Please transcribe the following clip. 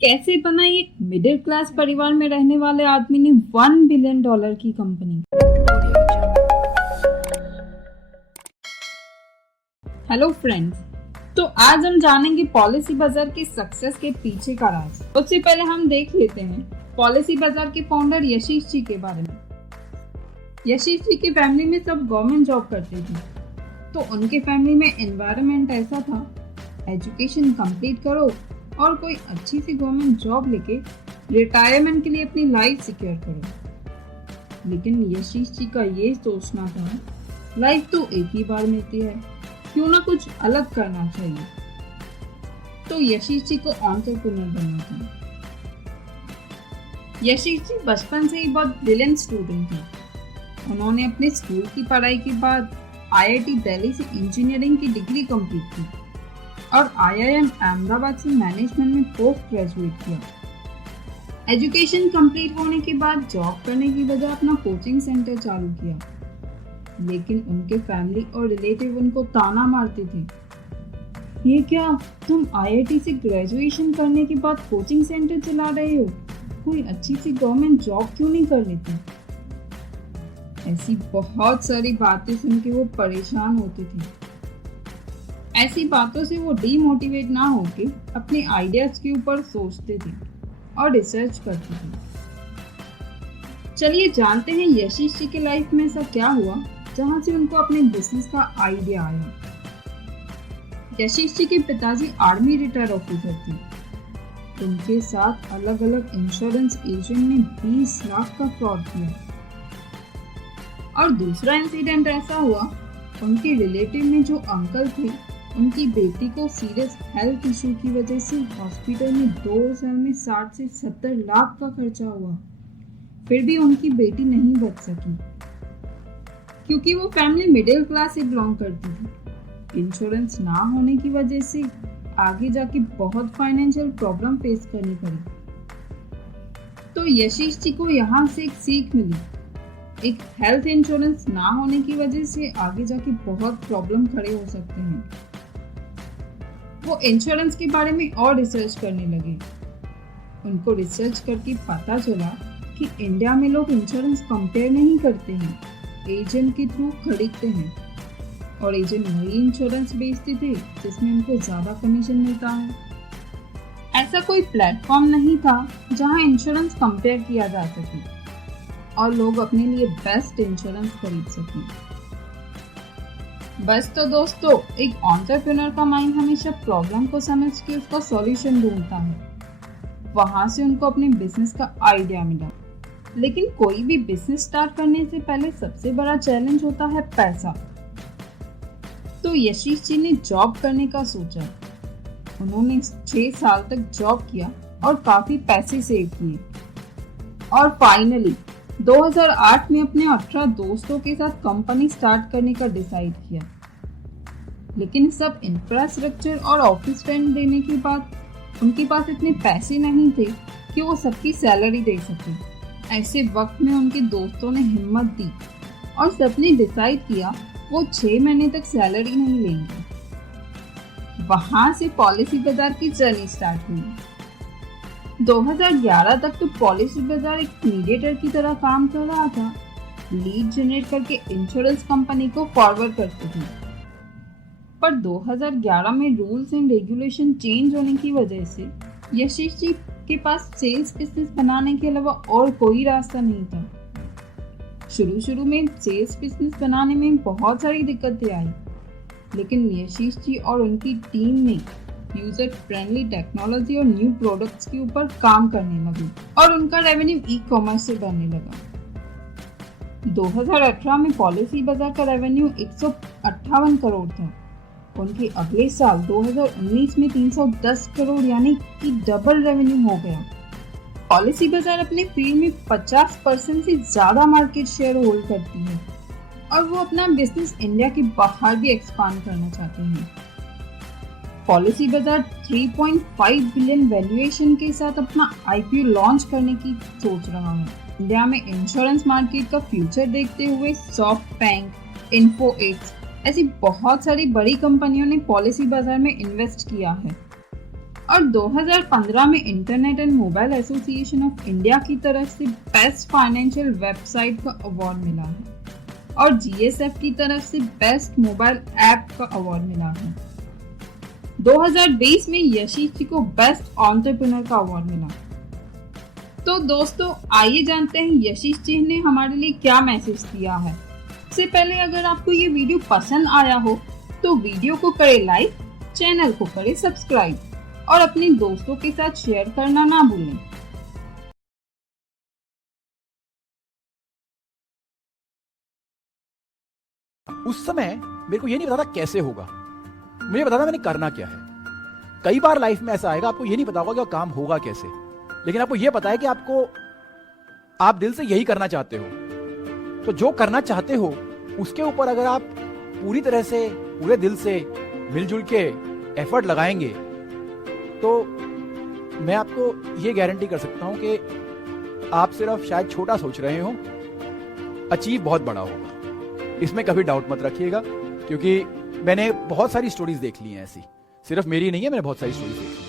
कैसे बनाई एक मिडिल क्लास परिवार में रहने वाले आदमी ने $1 बिलियन की कंपनी। हेलो फ्रेंड्स, तो आज हम जानेंगे पॉलिसी बाजार की सक्सेस के पीछे का राज। उससे पहले हम देख लेते हैं पॉलिसी बाजार के फाउंडर यशीश जी के बारे में। यशीश जी की फैमिली में सब गवर्नमेंट जॉब करते थे, तो उनके फैमिली में एनवायरनमेंट ऐसा था, एजुकेशन कंप्लीट करो और कोई अच्छी सी गवर्नमेंट जॉब लेके रिटायरमेंट के लिए अपनी लाइफ सिक्योर करो। लेकिन यशीश जी का ये सोचना था, लाइफ तो एक ही बार मिलती है, क्यों ना कुछ अलग करना चाहिए। तो यशीश जी को एंटरप्रेन्योर बनना था। यशीश जी बचपन से ही बहुत ब्रिलियंट स्टूडेंट थे। उन्होंने अपने स्कूल की पढ़ाई के बाद IIT दिल्ली से इंजीनियरिंग की डिग्री कंप्लीट की और IIM अहमदाबाद से मैनेजमेंट में पोस्ट ग्रेजुएट किया। एजुकेशन कंप्लीट होने के बाद जॉब करने की बजाय अपना कोचिंग सेंटर चालू किया, लेकिन उनके फैमिली और रिलेटिव उनको ताना मारते थे, ये क्या, तुम IIT से ग्रेजुएशन करने के बाद कोचिंग सेंटर चला रहे हो, कोई अच्छी सी गवर्नमेंट जॉब क्यों नहीं कर लेते। ऐसी बहुत सारी बातें सुन के वो परेशान होते थे। ऐसी बातों से वो डीमोटिवेट ना होके अपने आइडियाज के ऊपर सोचते थे और रिसर्च करते थे। चलिए जानते हैं यशीश जी के लाइफ में ऐसा क्या हुआ जहां से उनको अपने बिजनेस का आइडिया आया। यशीश जी के पिताजी आर्मी रिटायर ऑफिसर थे। उनके साथ अलग अलग इंश्योरेंस एजेंट ने 20 लाख का फ्रॉड किया। और दूसरा इंसिडेंट ऐसा हुआ, उनके रिलेटिव में जो अंकल थे, उनकी बेटी को सीरियस हेल्थ इशू की वजह से हॉस्पिटल में 2 साल में 60 से 70 लाख का खर्चा हुआ। फिर भी उनकी बेटी नहीं बच सकी, क्योंकि वो फैमिली मिडिल क्लास से बिलोंग करती थी। इंश्योरेंस ना होने की वजह से आगे जाके बहुत फाइनेंशियल प्रॉब्लम फेस करनी पड़ी। तो यशीश जी को यहाँ से एक सीख मिली, एक हेल्थ इंश्योरेंस ना होने की वजह से आगे जाके बहुत प्रॉब्लम खड़े हो सकते हैं। वो इंश्योरेंस के बारे में और रिसर्च करने लगे। उनको रिसर्च करके पता चला कि इंडिया में लोग इंश्योरेंस कंपेयर नहीं करते हैं, एजेंट के थ्रू खरीदते हैं और एजेंट वही इंश्योरेंस बेचते थे जिसमें उनको ज्यादा कमीशन मिलता है। ऐसा कोई प्लेटफॉर्म नहीं था जहां इंश्योरेंस कंपेयर किया जा सके और लोग अपने लिए बेस्ट इंश्योरेंस खरीद सकें। बस तो दोस्तों, एक एंटरप्रेन्योर का माइंड हमेशा प्रॉब्लम को समझ के उसका सॉल्यूशन ढूंढता है। वहां से उनको अपने बिजनेस का आइडिया मिला। लेकिन कोई भी बिजनेस स्टार्ट करने से पहले सबसे बड़ा चैलेंज होता है पैसा। तो यशीश जी ने जॉब करने का सोचा। उन्होंने 6 साल तक जॉब किया और काफी पैसे सेव किए और फाइनली 2008 में अपने 18 दोस्तों के साथ कंपनी स्टार्ट करने का डिसाइड किया। लेकिन सब इंफ्रास्ट्रक्चर और ऑफिस रेंट देने के बाद उनके पास इतने पैसे नहीं थे कि वो सबकी सैलरी दे सके। ऐसे वक्त में उनके दोस्तों ने हिम्मत दी और सबने डिसाइड किया वो 6 महीने तक सैलरी नहीं लेंगे। वहां से पॉलिसी बाजार की जर्नी स्टार्ट हुई। 2011 तक तो पॉलिसी बाजार एक मीडिएटर की तरह काम कर रहा था। लीड जनरेट करके इंश्योरेंस कंपनी को फॉरवर्ड करते थे। पर 2011 में रूल्स एंड रेगुलेशन चेंज होने की वजह से यशीश जी के पास सेल्स बिजनेस बनाने के अलावा और कोई रास्ता नहीं था। शुरू में सेल्स बिजनेस बनाने में बहुत सारी दिक्कतें आई, लेकिन यशीश जी और उनकी टीम ने यूजर फ्रेंडली टेक्नोलॉजी और न्यू प्रोडक्ट्स के ऊपर काम करने लगे और उनका रेवेन्यू ई-कॉमर्स से बढ़ने लगा। 2018 में पॉलिसी बाजार का रेवेन्यू 158 करोड़ था। उनके अगले साल 2019 में 310 करोड़ यानी कि डबल रेवेन्यू हो गया। पॉलिसी बाजार अपने फील्ड में 50% से ज्यादा मार्केट शेयर होल्ड करती है और वो अपना बिजनेस इंडिया के बाहर भी एक्सपांड करना चाहते हैं। पॉलिसी बाजार 3.5 बिलियन वैल्यूएशन के साथ अपना IPO लॉन्च करने की सोच रहा है। इंडिया में इंश्योरेंस मार्केट का फ्यूचर देखते हुए सॉफ्टबैंक, इन्फोएक्स ऐसी बहुत सारी बड़ी कंपनियों ने पॉलिसी बाजार में इन्वेस्ट किया है। और 2015 में internet and mobile association of India की तरफ से बेस्ट फाइनेंशियल वेबसाइट का अवार्ड मिला है और जीएसएफ की तरफ से बेस्ट मोबाइल ऐप का अवार्ड मिला है। 2020 में यशीश जी को बेस्ट एंटरप्रेन्योर का अवार्ड मिला। तो दोस्तों आइए जानते हैं यशीश जी ने हमारे लिए क्या मैसेज दिया है। इससे पहले अगर आपको ये वीडियो पसंद आया हो तो वीडियो को करें लाइक, चैनल को करें सब्सक्राइब और अपने दोस्तों के साथ शेयर करना ना भूलें। उस समय मेरे को ये नहीं पता था कैसे होगा, मुझे पता था मैंने करना क्या है। कई बार लाइफ में ऐसा आएगा, आपको ये नहीं पता होगा कि काम होगा कैसे, लेकिन आपको ये पता है कि आप दिल से यही करना चाहते हो। तो जो करना चाहते हो उसके ऊपर अगर आप पूरी तरह से, पूरे दिल से मिलजुल के एफर्ट लगाएंगे तो मैं आपको ये गारंटी कर सकता हूं कि आप सिर्फ शायद छोटा सोच रहे हो, अचीव बहुत बड़ा होगा। इसमें कभी डाउट मत रखिएगा, क्योंकि मैंने बहुत सारी स्टोरीज देख ली हैं ऐसी, सिर्फ मेरी नहीं है, मैंने बहुत सारी स्टोरीज देखी।